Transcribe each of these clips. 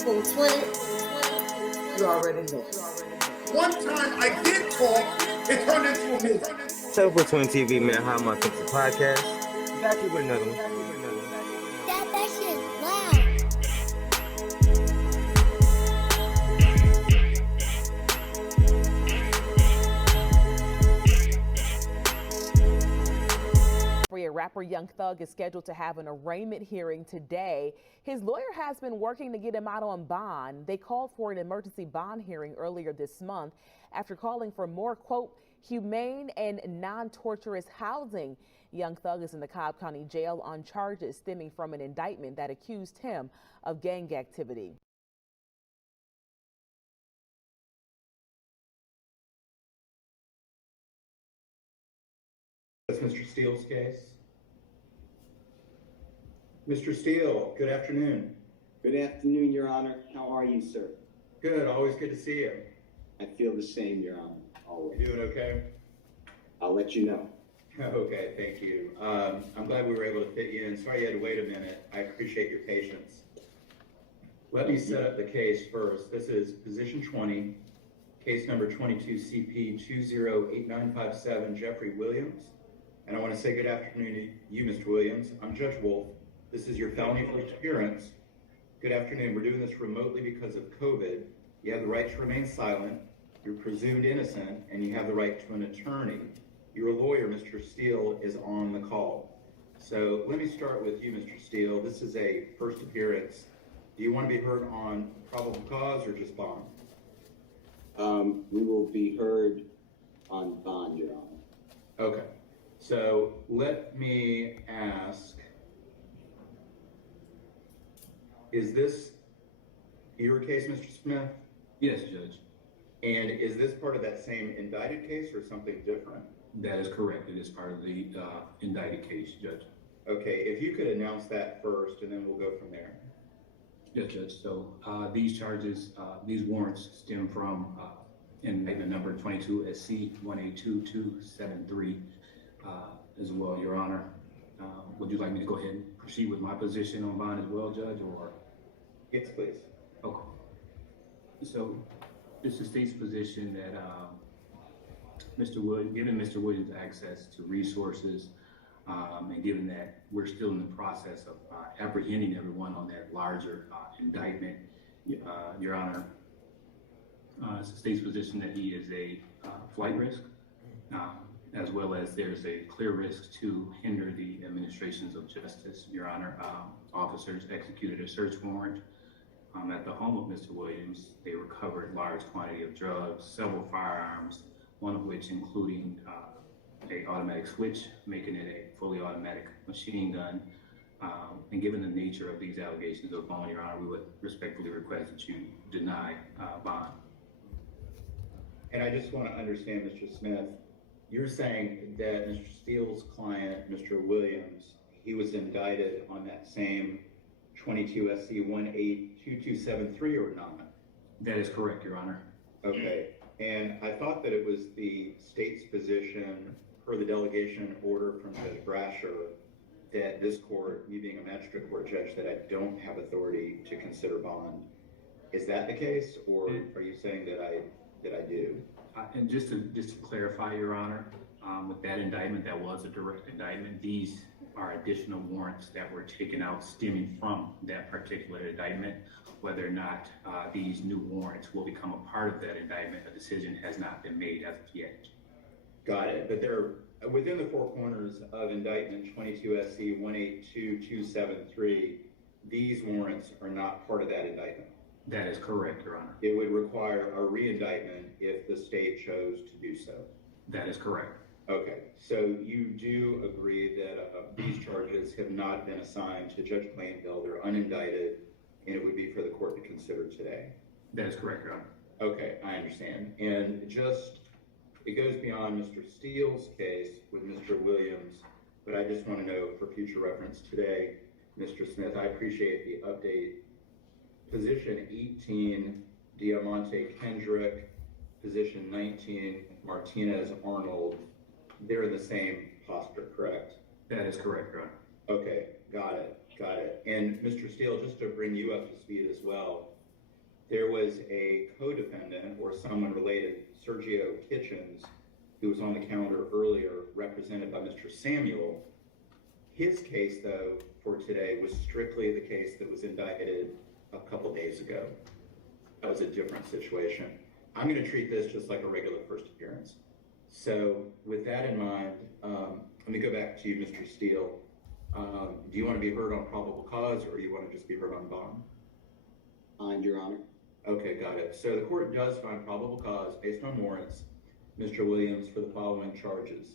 You already know. One time I did talk, it turned into a movie. So for Twin TV, man, how am I fixing podcast? Back here with another one. That shit loud. Rapper Young Thug is scheduled to have an arraignment hearing today. His lawyer has been working to get him out on bond. They called for an emergency bond hearing earlier this month after calling for more, quote, humane and non-torturous housing. Young Thug is in the Cobb County Jail on charges stemming from an indictment that accused him of gang activity. That's Mr. Steele's case. Mr. Steele, good afternoon. Good afternoon, Your Honor. How are you, sir? Good, always good to see you. I feel the same, Your Honor, always. You doing okay? I'll let you know. Okay, thank you. I'm glad we were able to fit you in. Sorry you had to wait a minute. I appreciate your patience. Let me set up the case first. This is Position 20, case number 22 CP 208957, Jeffrey Williams. And I want to say good afternoon to you, Mr. Williams. I'm Judge Wolf. This is your felony first appearance. Good afternoon. We're doing this remotely because of COVID. You have the right to remain silent. You're presumed innocent, and you have the right to an attorney. Your lawyer, Mr. Steele, is on the call. So let me start with you, Mr. Steele. This is a first appearance. Do you want to be heard on probable cause or just bond? We will be heard on bond, Your Honor. Okay. So let me ask, is this your case, Mr. Smith? Yes, Judge. And is this part of that same indicted case or something different? That is correct. It is part of the indicted case, Judge. Okay, if you could announce that first, and then we'll go from there. Yes, Judge. So these charges, these warrants stem from indictment number 22 SC 1822273 as well, Your Honor. Would you like me to go ahead and proceed with my position on bond as well, Judge, or? Yes, please. Okay. So it's the state's position that given Mr. Williams access to resources, and given that we're still in the process of apprehending everyone on that larger indictment, Your Honor, it's the state's position that he is a flight risk, as well as there's a clear risk to hinder the administrations of justice. Your Honor, officers executed a search warrant at the home of Mr. Williams. They recovered large quantity of drugs, several firearms, one of which including a automatic switch, making it a fully automatic machine gun. And given the nature of these allegations of bond, Your Honor, we would respectfully request that you deny bond. And I just want to understand, Mr. Smith, you're saying that Mr. Steele's client, Mr. Williams, he was indicted on that same 22 SC 1822273 or not? That is correct, Your Honor. Okay. And I thought that it was the state's position per the delegation order from Judge Brasher that this court, me being a magistrate court judge, that I don't have authority to consider bond. Is that the case, or are you saying that I do? And just to clarify, Your Honor, with that indictment, that was a direct indictment. These are additional warrants that were taken out stemming from that particular indictment. Whether or not these new warrants will become a part of that indictment, a decision has not been made as of yet. Got it. But they're within the four corners of indictment 22 SC 1822273. These warrants are not part of that indictment. That is correct, Your Honor. It would require a re-indictment if the state chose to do so. That is correct. Okay, so you do agree that these charges have not been assigned to Judge Plainville, they're unindicted, and it would be for the court to consider today? That is correct, Your Honor. Okay, I understand. And it goes beyond Mr. Steele's case with Mr. Williams, but I just want to know for future reference today, Mr. Smith, I appreciate the update. Position 18, Diamante Kendrick, position 19, Martinez Arnold, they're in the same posture, correct? That is correct, Your Honor. Okay, got it. And Mr. Steele, just to bring you up to speed as well, There was a co-defendant or someone related, Sergio Kitchens, who was on the calendar earlier, represented by Mr. Samuel. His case, though, for today was strictly the case that was indicted a couple days ago. That was a different situation. I'm going to treat this just like a regular first appearance. So with that in mind, let me go back to you, Mr. Steele. Do you want to be heard on probable cause, or you want to just be heard on bond? On, Your Honor. Okay, got it. So the court does find probable cause based on warrants, Mr. Williams, for the following charges: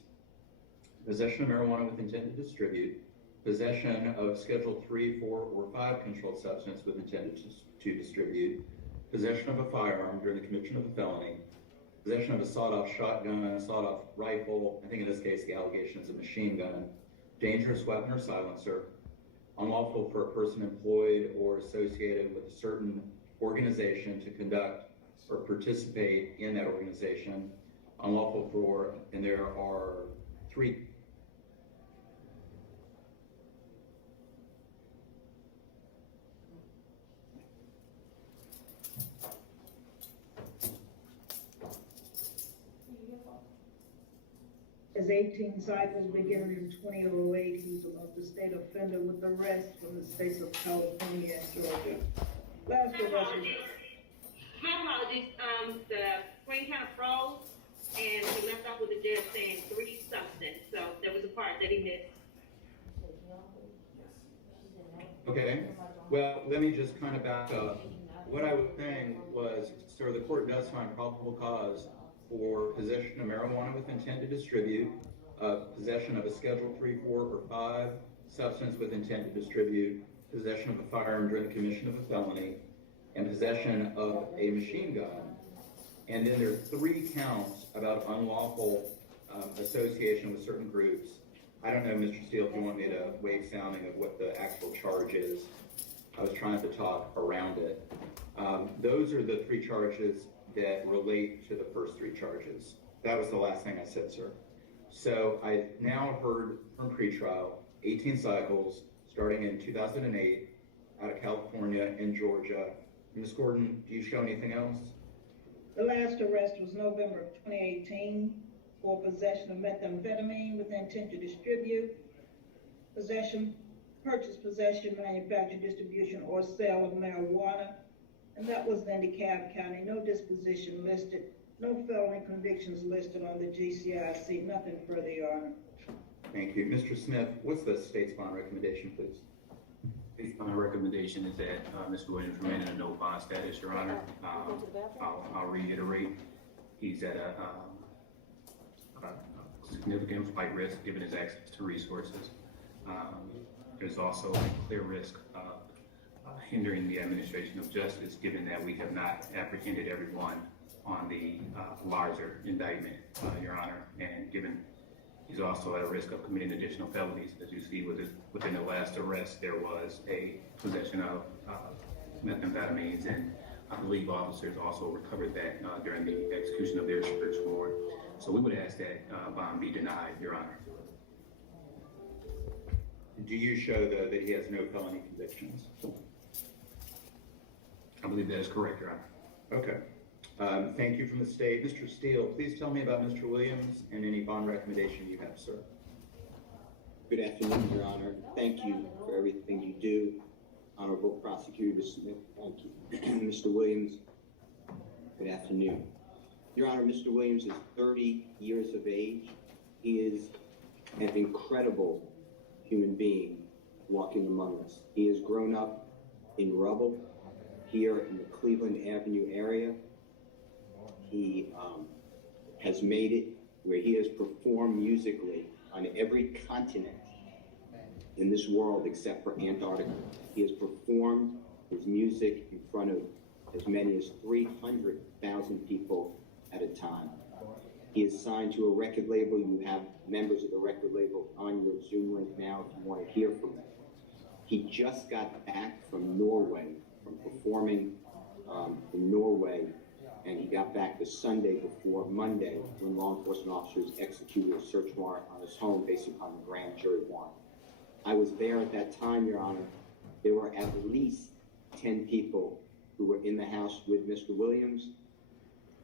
possession of marijuana with intent to distribute, possession of Schedule 3, 4, or 5 controlled substance with intent to distribute, possession of a firearm during the commission of a felony, possession of a sawed-off shotgun, sawed-off rifle, I think in this case the allegation is a machine gun, dangerous weapon or silencer, unlawful for a person employed or associated with a certain organization to conduct or participate in that organization, unlawful for, and there are 3. His 18 cycles beginning in 2008, he was a multi-state offender with arrest from the states of California and Georgia. Last arrest was... My apologies, the screen kind of froze, and he left off with the judge saying 3 substance, so there was a part that he missed. Okay, well, let me just kind of back up. What I was saying was, sir, the court does find probable cause for possession of marijuana with intent to distribute, possession of a Schedule 3, 4, or 5 substance with intent to distribute, possession of a firearm during the commission of a felony, and possession of a machine gun. And then there are 3 counts about unlawful association with certain groups. I don't know, Mr. Steele, if you want me to waive sounding of what the actual charge is. I was trying to talk around it. Those are the 3 charges that relate to the first 3 charges. That was the last thing I said, sir. So I now heard from pretrial 18 cycles starting in 2008 out of California and Georgia. Ms. Gordon, do you show anything else? The last arrest was November of 2018 for possession of methamphetamine with intent to distribute, purchase, possession, manufacture, distribution, or sale of marijuana. And that was in DeKalb County. No disposition listed, no felony convictions listed on the GCIC, nothing further, Your Honor. Thank you. Mr. Smith, what's the state's bond recommendation, please? My recommendation is that Mr. Williams remain in a no bond status, Your Honor. I'll reiterate, he's at a significant flight risk given his access to resources. There's also a clear risk of hindering the administration of justice, given that we have not apprehended everyone on the larger indictment, Your Honor, and given he's also at a risk of committing additional felonies. As you see, within the last arrest, there was a possession of methamphetamines, and I believe officers also recovered that during the execution of their search warrant. So we would ask that bond be denied, Your Honor. Do you show, though, that he has no felony convictions? I believe that is correct, Your Honor. Okay. Thank you from the state. Mr. Steele, please tell me about Mr. Williams and any bond recommendation you have, sir. Good afternoon, Your Honor. Thank you for everything you do. Honorable Prosecutor Smith, thank you. Mr. Williams, good afternoon. Your Honor, Mr. Williams is 30 years of age. He is an incredible human being walking among us. He has grown up in rubble here in the Cleveland Avenue area. He has made it where he has performed musically on every continent in this world except for Antarctica. He has performed his music in front of as many as 300,000 people at a time. He is signed to a record label. You have members of the record label on your Zoom link now if you want to hear from them. He just got back from Norway, from performing in Norway, and he got back the Sunday before Monday when law enforcement officers executed a search warrant on his home based upon the grand jury warrant. I was there at that time, Your Honor. There were at least 10 people who were in the house with Mr. Williams.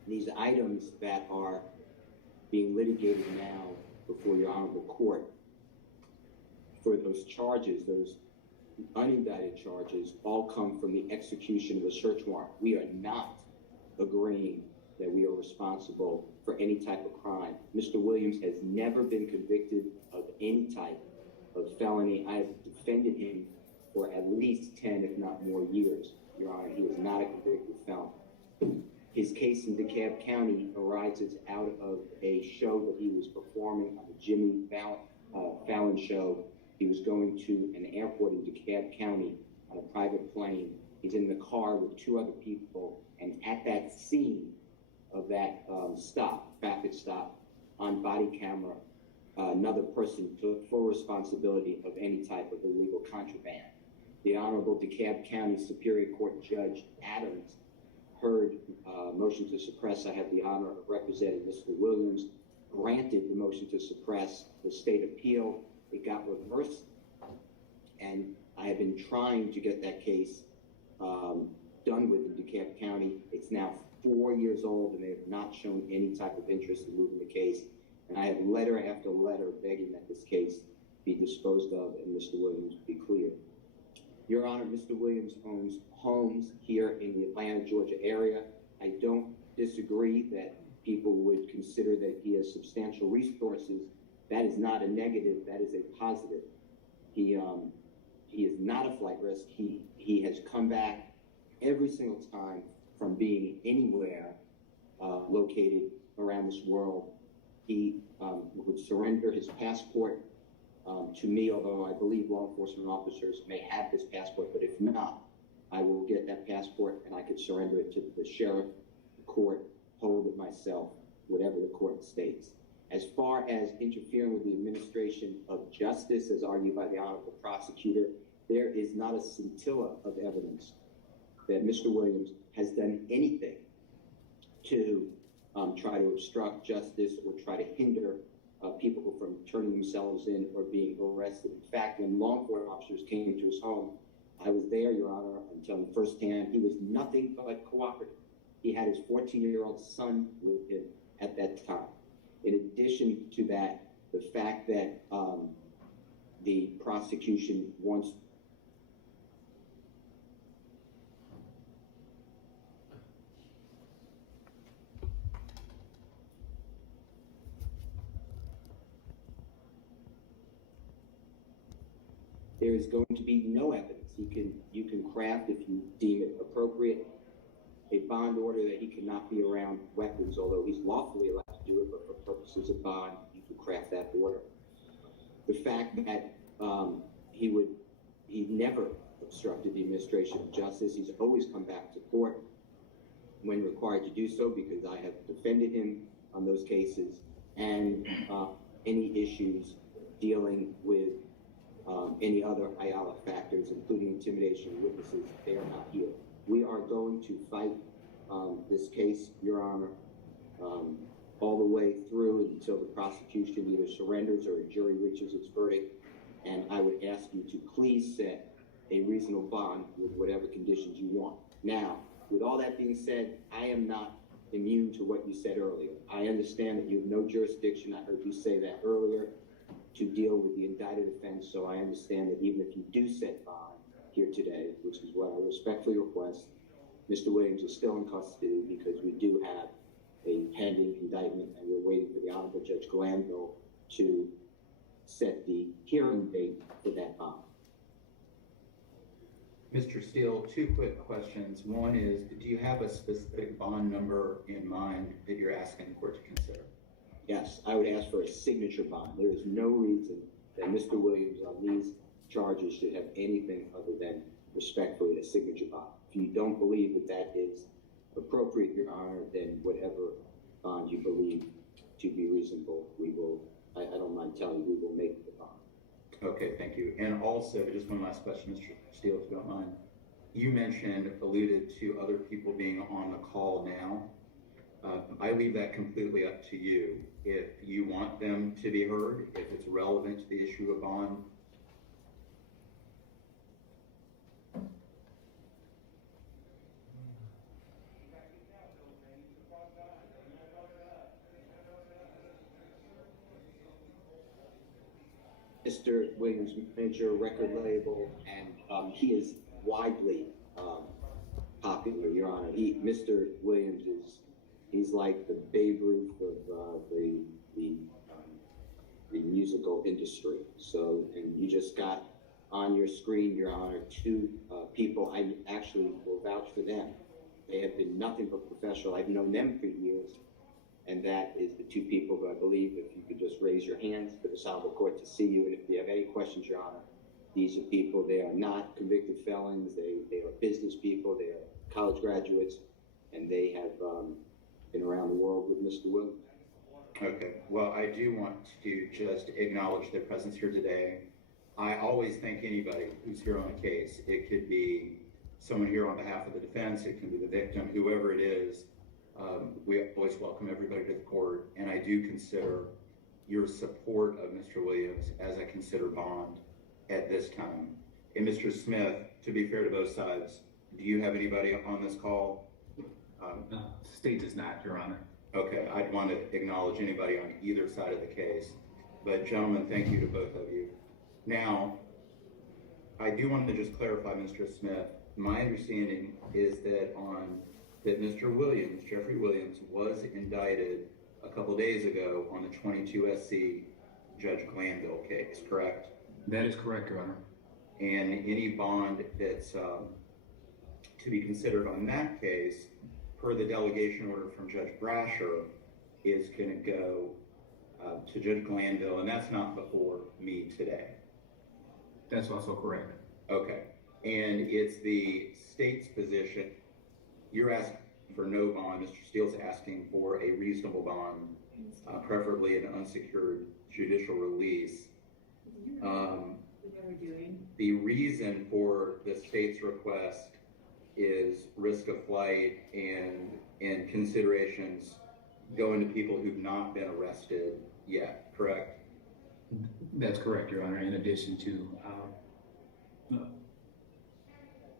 These items that are being litigated now before your honorable court for those charges, those unindicted charges, all come from the execution of a search warrant. We are not agreeing that we are responsible for any type of crime. Mr. Williams has never been convicted of any type of felony. I have defended him for at least 10, if not more years, Your Honor. He is not a convicted felon. His case in DeKalb County arises out of a show that he was performing on the Jimmy Fallon show. He was going to an airport in DeKalb County on a private plane. He's in the car with two other people, and at that scene of that traffic stop, on body camera, another person took full responsibility of any type of illegal contraband. The Honorable DeKalb County Superior Court Judge Adams heard motion to suppress. I have the honor of representing Mr. Williams, granted the motion to suppress. The state appeal, it got reversed, and I have been trying to get that case done with in DeKalb County. It's now 4 years old, and they have not shown any type of interest in moving the case. And I have letter after letter begging that this case be disposed of and Mr. Williams be cleared. Your Honor, Mr. Williams owns homes here in the Atlanta, Georgia area. I don't disagree that people would consider that he has substantial resources. That is not a negative, that is a positive. He is not a flight risk. He has come back every single time from being anywhere located around this world. He would surrender his passport to me, although I believe law enforcement officers may have his passport, but if not, I will get that passport and I could surrender it to the sheriff, the court, hold it myself, whatever the court states. As far as interfering with the administration of justice, as argued by the honorable prosecutor, there is not a scintilla of evidence that Mr. Williams has done anything to try to obstruct justice or try to hinder people from turning themselves in or being arrested. In fact, when law enforcement officers came to his home, I was there, Your Honor, and telling firsthand, he was nothing but cooperative. He had his 14-year-old son with him at that time. In addition to that, the fact that the prosecution wants there is going to be no evidence. You can craft, if you deem it appropriate, a bond order that he cannot be around weapons, although he's lawfully allowed to do it, but for purposes of bond, you can craft that order. The fact that he never obstructed the administration of justice. He's always come back to court when required to do so, because I have defended him on those cases, and any issues dealing with any other IALA factors, including intimidation of witnesses, they are not here. We are going to fight this case, Your Honor, all the way through until the prosecution either surrenders or a jury reaches its verdict. And I would ask you to please set a reasonable bond with whatever conditions you want. Now, with all that being said, I am not immune to what you said earlier. I understand that you have no jurisdiction, I heard you say that earlier, to deal with the indicted offense. So I understand that even if you do set bond here today, which is what I respectfully request, Mr. Williams is still in custody because we do have a pending indictment, and we're waiting for the Honorable Judge Glanville to set the hearing date for that bond. Mr. Steele, two quick questions. One is, do you have a specific bond number in mind that you're asking the court to consider? Yes, I would ask for a signature bond. There is no reason that Mr. Williams on these charges should have anything other than respectfully a signature bond. If you don't believe that that is appropriate, Your Honor, then whatever bond you believe to be reasonable, we will, I don't mind telling you, we will make the bond. Okay, thank you. And also, just one last question, Mr. Steele, if you don't mind. You alluded to other people being on the call now. I leave that completely up to you. If you want them to be heard, if it's relevant to the issue of bond. Mr. Williams' manager, record label, and he is widely popular, Your Honor. Mr. Williams he's like the Babe Ruth of the musical industry. So, and you just got on your screen, Your Honor, two people. I actually will vouch for them. They have been nothing but professional. I've known them for years, and that is the two people who I believe, if you could just raise your hands for the Honorable Court to see you, and if you have any questions, Your Honor, these are people, they are not convicted felons, they are business people, they are college graduates, and they have been around the world with Mr. Williams. Okay, well, I do want to just acknowledge their presence here today. I always thank anybody who's here on a case. It could be someone here on behalf of the defense, it can be the victim, whoever it is. We always welcome everybody to the court, and I do consider your support of Mr. Williams as I consider bond at this time. And Mr. Smith, to be fair to both sides, do you have anybody on this call? State does not, Your Honor. Okay, I'd want to acknowledge anybody on either side of the case. But gentlemen, thank you to both of you. Now, I do want to just clarify, Mr. Smith, my understanding is that Mr. Williams, Jeffrey Williams, was indicted a couple days ago on the 22 SC Judge Glanville case, correct? That is correct, Your Honor. And any bond that's to be considered on that case, per the delegation order from Judge Brasher, is going to go to Judge Glanville, and that's not before me today. That's also correct. Okay, and it's the state's position. You're asking for no bond. Mr. Steele's asking for a reasonable bond, preferably an unsecured judicial release. The reason for the state's request is risk of flight and considerations going to people who've not been arrested yet, correct? That's correct, Your Honor, in addition to,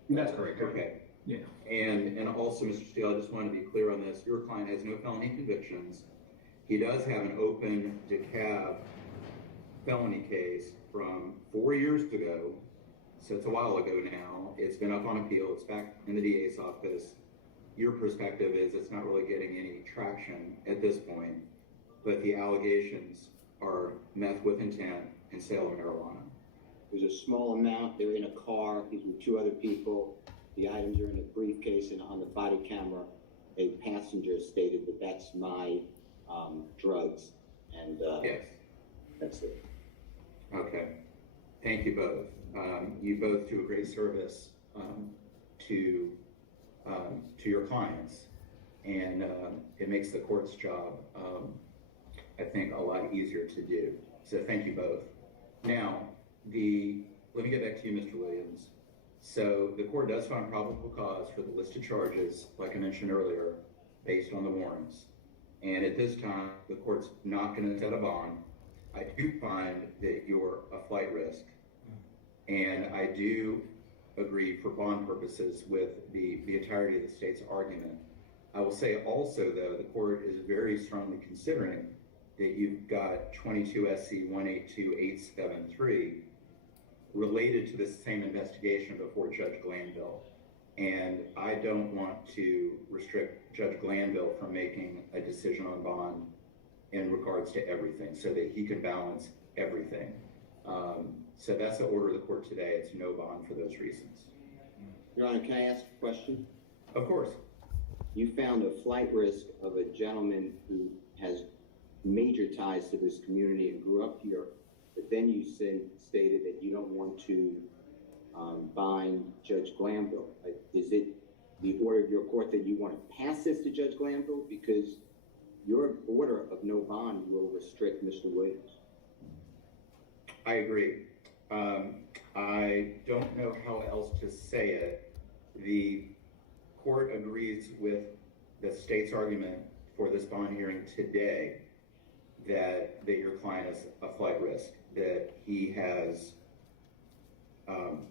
that's correct. Okay. Yeah. And also, Mr. Steele, I just want to be clear on this. Your client has no felony convictions. He does have an open DeKalb felony case from 4 years ago. So it's a while ago now. It's been up on appeal. It's back in the DA's office. Your perspective is it's not really getting any traction at this point, but the allegations are meth with intent and sale of marijuana. There's a small amount. They're in a car. He's with two other people. The items are in a briefcase, and on the body camera, a passenger stated that that's my drugs. And yes, that's it. Okay. Thank you both. You both do a great service to your clients, and it makes the court's job, I think, a lot easier to do. So thank you both. Now, let me get back to you, Mr. Williams. So the court does find probable cause for the listed charges, like I mentioned earlier, based on the warrants. And at this time, the court's not going to set a bond. I do find that you're a flight risk. And I do agree for bond purposes with the entirety of the state's argument. I will say also, though, the court is very strongly considering that you've got 22 SC 182873 related to this same investigation before Judge Glanville. And I don't want to restrict Judge Glanville from making a decision on bond in regards to everything so that he can balance everything. So that's the order of the court today. It's no bond for those reasons. Your Honor, can I ask a question? Of course. You found a flight risk of a gentleman who has major ties to this community and grew up here, but then you stated that you don't want to bind Judge Glanville. Is it the order of your court that you want to pass this to Judge Glanville? Because your order of no bond will restrict Mr. Williams. I agree. I don't know how else to say it. The court agrees with the state's argument for this bond hearing today that your client is a flight risk, that he has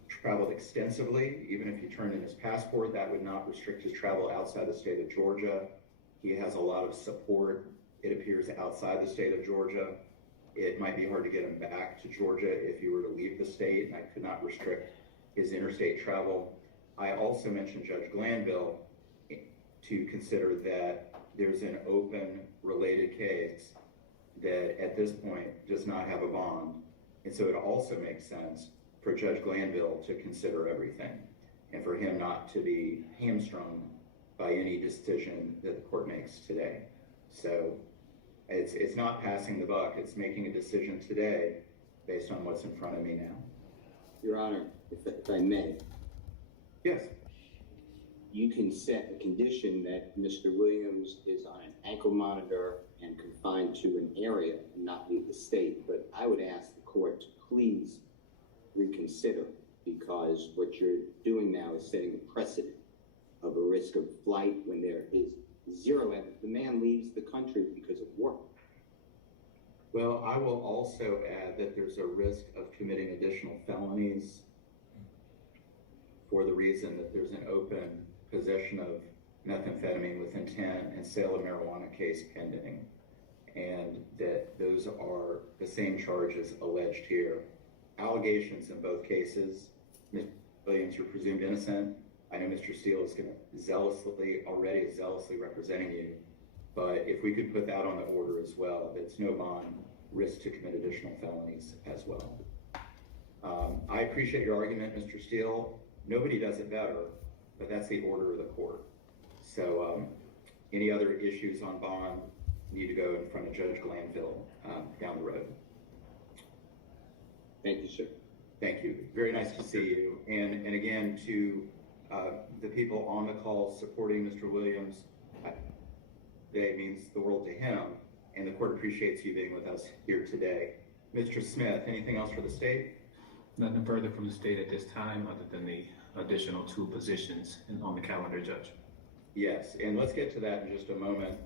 traveled extensively. Even if you turned in his passport, that would not restrict his travel outside the state of Georgia. He has a lot of support, it appears, outside the state of Georgia. it might be hard to get him back to Georgia if he were to leave the state, and I could not restrict his interstate travel. I also mentioned Judge Glanville to consider that there's an open related case that at this point does not have a bond. And so it also makes sense for Judge Glanville to consider everything and for him not to be hamstrung by any decision that the court makes today. So it's not passing the buck, it's making a decision today based on what's in front of me now. Your Honor, if I may, Yes. you can set a condition that Mr. Williams is on an ankle monitor and confined to an area and not leave the state. But I would ask the court to please reconsider, because what you're doing now is setting a precedent of a risk of flight when there is zero evidence. The man leaves the country because of work. Well, I will also add that there's a risk of committing additional felonies for the reason that there's an open possession of methamphetamine with intent and sale of marijuana case pending, and that those are the same charges alleged here. Allegations in both cases. Mr. Williams, you're presumed innocent. I know Mr. Steele is already zealously representing you, but if we could put that on the order as well, that's no bond, risk to commit additional felonies as well. I appreciate your argument, Mr. Steele. Nobody does it better, but that's the order of the court. So any other issues on bond need to go in front of Judge Glanville down the road. Thank you, sir. Thank you. Very nice to see you. And again, to the people on the call supporting Mr. Williams, today means the world to him, and the court appreciates you being with us here today. Mr. Smith, anything else for the state? Nothing further from the state at this time, other than the additional 2 positions on the calendar, Judge. Yes, and let's get to that in just a moment.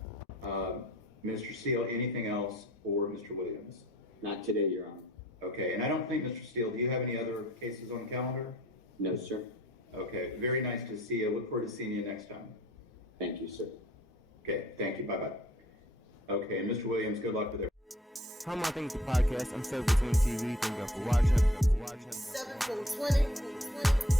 Mr. Steele, anything else for Mr. Williams? Not today, Your Honor. Okay, and I don't think, Mr. Steele, do you have any other cases on the calendar? No, sir. Okay, very nice to see you. Look forward to seeing you next time. Thank you, sir. Okay, thank you. Bye-bye. Okay, and Mr. Williams, good luck with it. How am I thinking the podcast? I'm 720 TV. Thank you for watching. 7 for 20.